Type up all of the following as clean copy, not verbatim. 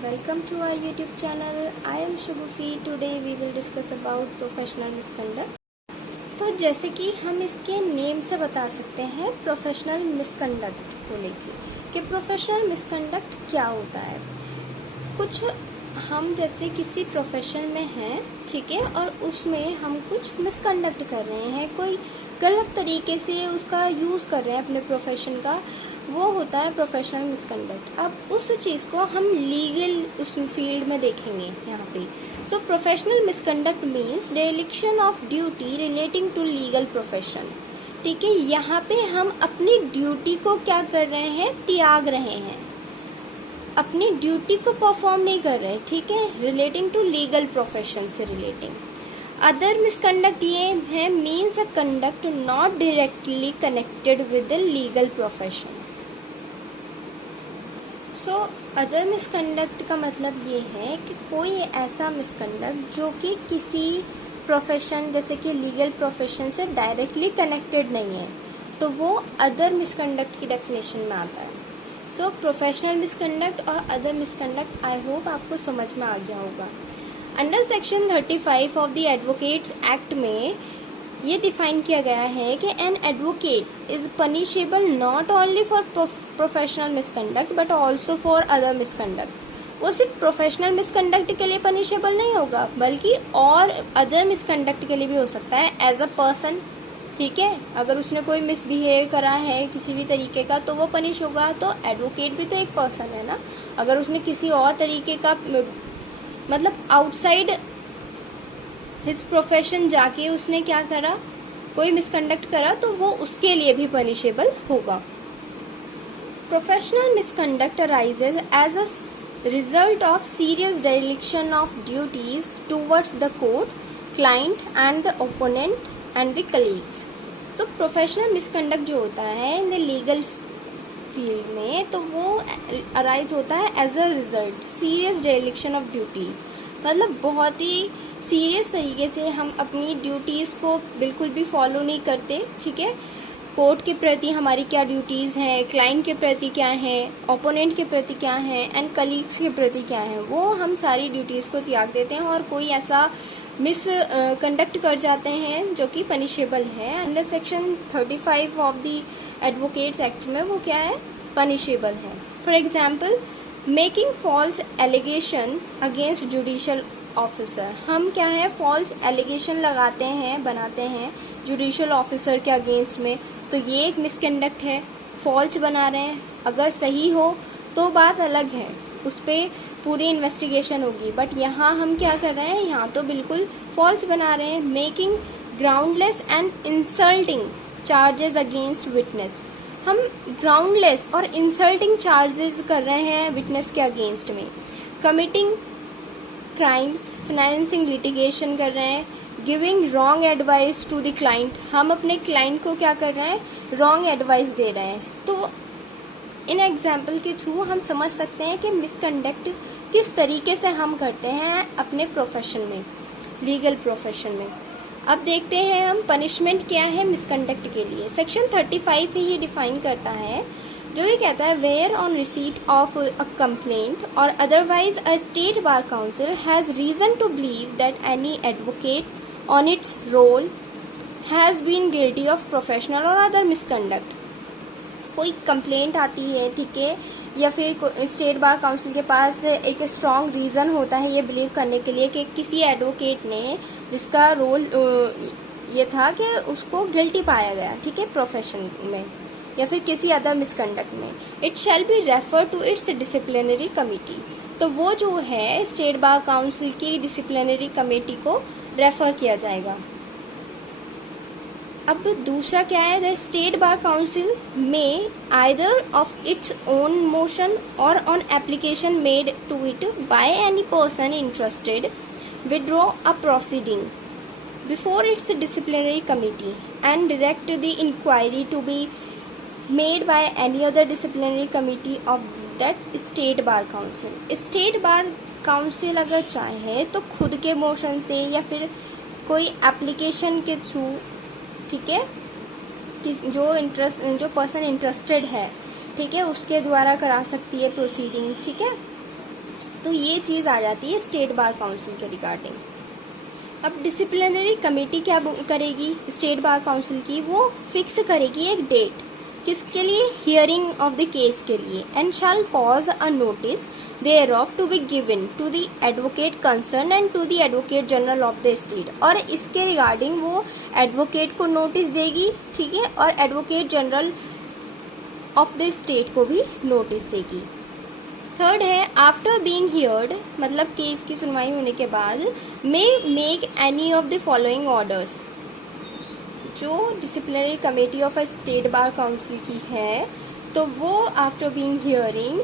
welcome to our YouTube channel. I am Shubhufi. Today we will discuss about professional misconduct. तो जैसे कि हम इसके नेम से बता सकते हैं प्रोफेशनल मिसकंडक्ट को लेके कि प्रोफेशनल मिसकंडक्ट क्या होता है। कुछ हम जैसे किसी प्रोफेशन में हैं, ठीक है, और उसमें हम कुछ मिसकंडक्ट कर रहे हैं, कोई गलत तरीके से उसका यूज कर रहे हैं अपने प्रोफेशन का, वो होता है प्रोफेशनल मिसकंडक्ट। अब उस चीज को हम लीगल उस फील्ड में देखेंगे यहाँ पे। So professional misconduct means dereliction of duty relating to legal profession. ठीक है, यहाँ पे हम अपनी ड्यूटी को क्या कर रहे हैं, त्याग रहे हैं, अपनी ड्यूटी को परफॉर्म नहीं कर रहे, ठीक है, रिलेटिंग टू लीगल प्रोफेशन से रिलेटिंग। अदर मिसकंडक्ट ये है means a conduct not directly connected with the legal profession. So other misconduct का मतलब ये है कि कोई ऐसा मिसकंडक्ट जो कि किसी प्रोफेशन जैसे कि लीगल प्रोफेशन से डायरेक्टली कनेक्टेड नहीं है, तो वो अदर मिसकंडक्ट की डेफिनेशन में आता है। सो प्रोफेशनल मिसकंडक्ट और अदर मिसकंडक्ट आई होप आपको समझ में आ गया होगा। Under section 35 of the Advocates Act में ये डिफाइन किया गया है कि an advocate is punishable not only for professional misconduct but also for other misconduct. वो सिर्फ प्रोफेशनल मिसकंडक्ट के लिए पनिशेबल नहीं होगा, बल्कि और अदर मिसकंडक्ट के लिए भी हो सकता है एज अ पर्सन। ठीक है, अगर उसने कोई मिसबिहेव करा है किसी भी तरीके का तो वो पनिश होगा। तो एडवोकेट भी तो एक पर्सन है ना, अगर उसने किसी और तरीके का मतलब आउटसाइड हिज प्रोफेशन जाके उसने क्या करा, कोई मिसकंडक्ट करा, तो वो उसके लिए भी पनिशेबल होगा। Professional misconduct arises as a result of serious dereliction of duties towards the court, client and the opponent and the colleagues. तो प्रोफेशनल मिसकंडक्ट जो होता है इन द लीगल फील्ड में, तो वो अराइज होता है as a result serious dereliction of duties, मतलब बहुत ही सीरियस तरीके से हम अपनी ड्यूटीज को बिल्कुल भी फॉलो नहीं करते। ठीक है, कोर्ट के प्रति हमारी क्या ड्यूटीज हैं, क्लाइंट के प्रति क्या है, ओपोनेंट के प्रति क्या है एंड कलीग्स के प्रति क्या है, वो हम सारी ड्यूटीज को त्याग देते हैं और कोई ऐसा मिस कंडक्ट कर जाते हैं जो कि पनिशेबल है। Under section 35 of the Advocates Act में वो क्या है, पनिशेबल है। For example making false allegation against judicial officer. हम क्या है, फॉल्स एलिगेशन लगाते हैं, बनाते हैं जुडिशियल ऑफिसर के अगेंस्ट में, तो ये एक मिसकंडक्ट है। फॉल्स बना रहे हैं, अगर सही हो तो बात अलग है, उस पर पूरी इन्वेस्टिगेशन होगी, बट यहाँ हम क्या कर रहे हैं, यहाँ तो बिल्कुल फॉल्स बना रहे हैं। Making groundless and insulting charges against witness. हम ग्राउंडलेस और इंसल्टिंग चार्जेस कर रहे हैं विटनेस के अगेंस्ट में। कमिटिंग क्राइम्स, फाइनेंसिंग लिटिगेशन कर रहे हैं। Giving wrong advice to the client, हम अपने क्लाइंट को क्या कर रहे हैं, रॉन्ग एडवाइस दे रहे हैं। तो इन एग्जाम्पल के थ्रू हम समझ सकते हैं कि मिसकंडक्ट किस तरीके से हम करते हैं अपने प्रोफेशन में, लीगल प्रोफेशन में। अब देखते हैं हम पनिशमेंट क्या है मिसकंडक्ट के लिए। सेक्शन 35 ही ये डिफाइन करता है, जो ये कहता है where on receipt of a complaint और otherwise a state bar council has reason to believe that any advocate on its roll has been guilty of professional और अदर मिसकंडक्ट। कोई कंप्लेंट आती है, ठीक है, या फिर स्टेट बार काउंसिल के पास एक स्ट्रॉन्ग रीजन होता है ये बिलीव करने के लिए कि किसी एडवोकेट ने जिसका रोल ये था कि उसको गिल्टी पाया गया, ठीक है, प्रोफेशन में या फिर किसी अदर मिसकंडक्ट में, it shall be refer to its disciplinary committee. तो वो जो है स्टेट बार काउंसिल की डिसिप्लिनरी कमेटी को रेफर किया जाएगा। अब दूसरा क्या है, द स्टेट बार काउंसिल में either of its own motion और on application made to it by any person interested withdraw a proceeding before its disciplinary committee and direct the inquiry to be made by any other disciplinary committee of that state bar council। State bar council अगर चाहे तो खुद के motion से या फिर कोई application के थ्रू, ठीक है, जो पर्सन इंटरेस्टेड है, ठीक है, उसके द्वारा करा सकती है प्रोसीडिंग। ठीक है, तो ये चीज़ आ जाती है स्टेट बार काउंसिल के रिगार्डिंग। अब डिसिप्लिनरी कमेटी क्या करेगी स्टेट बार काउंसिल की, वो फिक्स करेगी एक डेट, किसके लिए, हियरिंग ऑफ द केस के लिए, and shall cause a notice thereof to be given to the advocate concerned and to the advocate general of the state। और इसके रिगार्डिंग वो एडवोकेट को नोटिस देगी, ठीक है, और advocate general of the state को भी नोटिस देगी। थर्ड है आफ्टर बीइंग हियर्ड, मतलब केस की सुनवाई होने के बाद, may make any of the following orders. जो disciplinary committee of a state bar council की है, तो वो आफ्टर बीइंग हियरिंग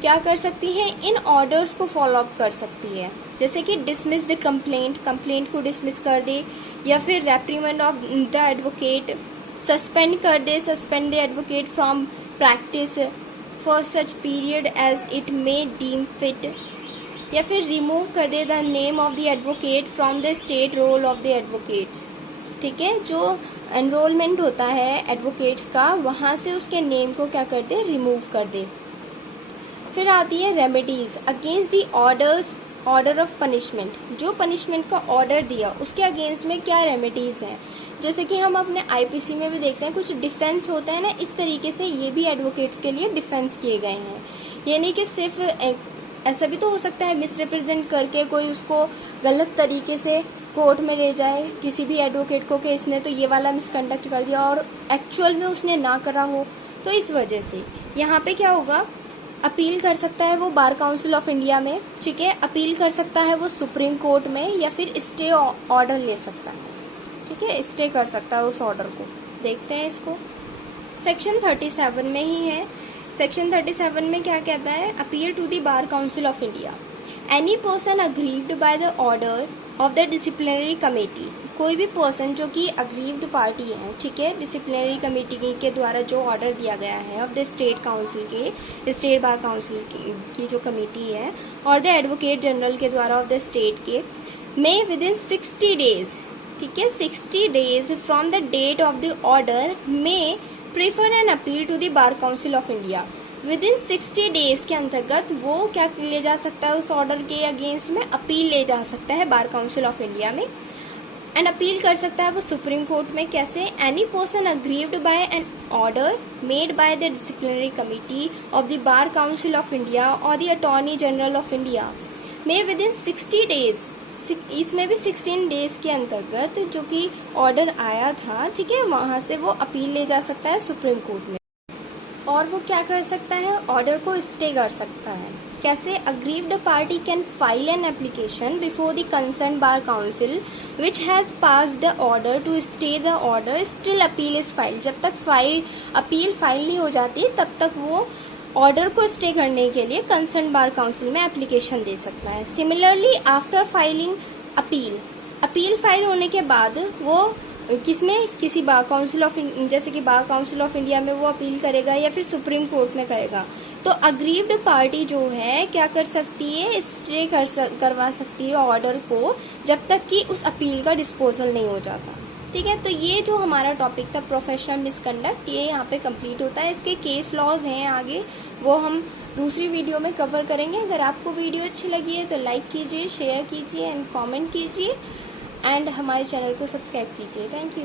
क्या कर सकती है, इन ऑर्डर्स को फॉलो अप कर सकती है, जैसे कि डिसमिस द कंप्लेंट, कंप्लेंट को डिसमिस कर दे, या फिर reprimand of the advocate, suspend कर दे, suspend the advocate from practice for such period as it may deem fit, या फिर रिमूव कर दे the name of the advocate from the state roll of the advocates. ठीक है, जो enrolment होता है एडवोकेट्स का, वहाँ से उसके नेम को क्या कर दे, रिमूव कर दे। फिर आती है remedies against the order of punishment. जो पनिशमेंट का ऑर्डर दिया उसके अगेंस्ट में क्या रेमेडीज हैं, जैसे कि हम अपने आईपीसी में भी देखते हैं कुछ डिफेंस होता है ना, इस तरीके से ये भी एडवोकेट्स के लिए डिफेंस किए गए हैं। यानी कि सिर्फ ऐसा भी तो हो सकता है मिसरिप्रेजेंट करके कोई उसको गलत तरीके से कोर्ट में ले जाए किसी भी एडवोकेट को कि इसने तो ये वाला मिसकंडक्ट कर दिया और एक्चुअल में उसने ना करा हो। तो इस वजह से यहाँ पे क्या होगा, अपील कर सकता है वो बार काउंसिल ऑफ इंडिया में, ठीक है, अपील कर सकता है वो सुप्रीम कोर्ट में, या फिर स्टे ऑर्डर ले सकता है, ठीक है, स्टे कर सकता है उस ऑर्डर को। देखते हैं इसको, सेक्शन 37 में ही है। सेक्शन 37 में क्या कहता है, appeal to the bar council of India. Any person aggrieved by the order of the disciplinary committee, कोई भी पर्सन जो कि अग्रीव्ड पार्टी है, ठीक है, डिसिप्लिनरी कमेटी के द्वारा जो ऑर्डर दिया गया है ऑफ द स्टेट काउंसिल के, स्टेट बार काउंसिल की जो कमेटी है, और द एडवोकेट जनरल के द्वारा ऑफ द स्टेट के, मे विद इन 60 डेज, ठीक है, 60 days from the date of the order may prefer an appeal to the bar council of India. Within 60 days के अंतर्गत वो क्या ले जा सकता है, उस ऑर्डर के अगेंस्ट में अपील ले जा सकता है बार काउंसिल ऑफ इंडिया में, एंड अपील कर सकता है वो सुप्रीम कोर्ट में। कैसे, any person aggrieved by an order made by the disciplinary committee of the bar council of India और the attorney general of India में विद इन 60 डेज, इसमें भी 16 डेज के अंतर्गत जो कि ऑर्डर आया था, ठीक है, वहां से वो अपील ले जा सकता है सुप्रीम कोर्ट में, और वो क्या कर सकता है, ऑर्डर को स्टे कर सकता है। कैसे, aggrieved party can file an application before the concern bar council which has passed the order to stay the order still appeal is file. जब तक अपील फाइल नहीं हो जाती तब तक वो ऑर्डर को स्टे करने के लिए कंसर्न बार काउंसिल में एप्लीकेशन दे सकता है। Similarly after filing appeal file होने के बाद वो किसमें, किसी बार काउंसिल ऑफ, जैसे कि बार काउंसिल ऑफ इंडिया में वो अपील करेगा या फिर सुप्रीम कोर्ट में करेगा, तो अग्रीव्ड पार्टी जो है क्या कर सकती है, स्टे करवा सकती है ऑर्डर को जब तक कि उस अपील का डिस्पोजल नहीं हो जाता। ठीक है, तो ये जो हमारा टॉपिक था प्रोफेशनल मिसकंडक्ट, ये यहाँ पे कंप्लीट होता है। इसके केस लॉज हैं आगे, वो हम दूसरी वीडियो में कवर करेंगे। अगर आपको वीडियो अच्छी लगी है तो लाइक कीजिए, शेयर कीजिए एंड कमेंट कीजिए, एंड हमारे चैनल को सब्सक्राइब कीजिए। Thank you.